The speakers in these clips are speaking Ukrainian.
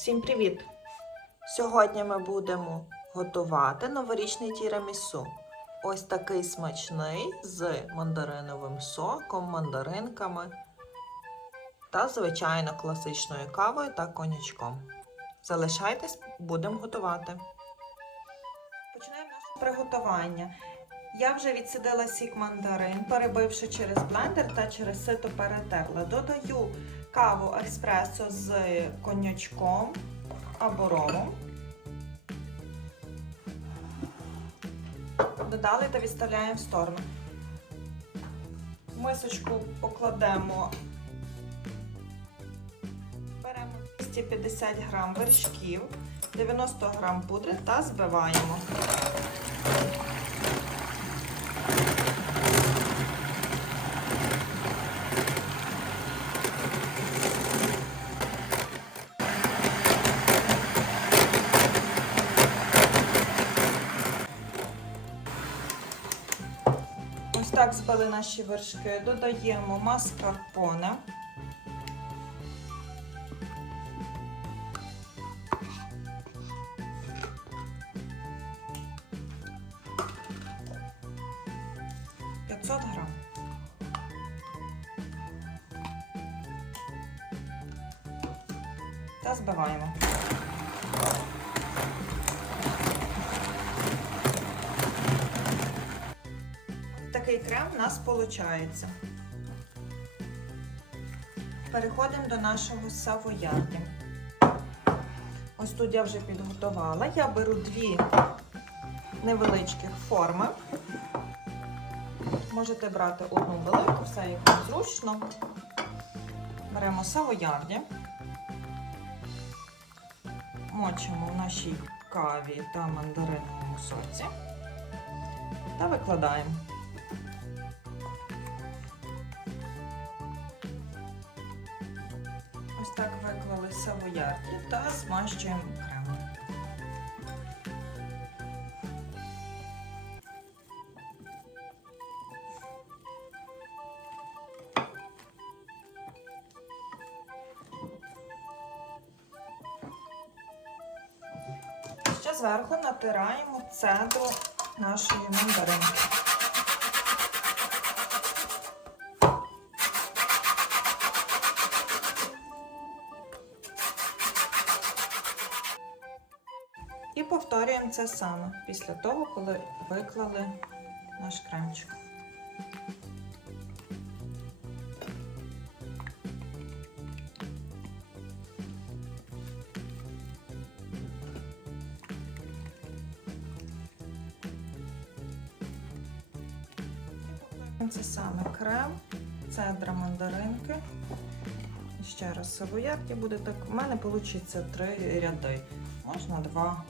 Всім привіт! Сьогодні ми будемо готувати новорічний тірамісу. Ось такий смачний з мандариновим соком, мандаринками та, звичайно, класичною кавою та конячком. Залишайтесь, будемо готувати. Починаємо наше приготування. Я вже відсидила сік мандарин, перебивши через блендер та через сито перетерла. Додаю каву еспресо з коньячком або ромом. Додали та відставляємо в сторону. Мисочку покладемо, беремо 250 грам вершків, 90 грам пудри та збиваємо. Так збили наші вершки. Додаємо маскарпоне. Грам. Та збиваємо. Такий крем у нас виходить. Переходимо до нашого савоярді. Ось тут я вже підготувала. Я беру дві невеличких форми. Можете брати одну велику, все як вам зручно. Беремо савоярді, мочимо в нашій каві та мандариновому соці та викладаємо. Ось так виклали савоярді та змащуємо кремом. Ще зверху натираємо цедру нашої мандаринки. І повторюємо це саме після того, коли виклали наш кремчик. Це саме крем, цедра мандаринки. Ще раз сивоярки буде так. У мене вийде три ряди. Можна два.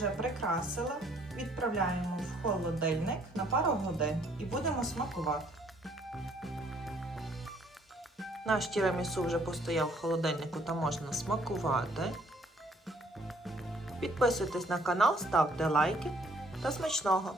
Вже прикрасила, відправляємо в холодильник на пару годин і будемо смакувати. Наш тірамісу вже постояв в холодильнику та можна смакувати. Підписуйтесь на канал, ставте лайки та смачного!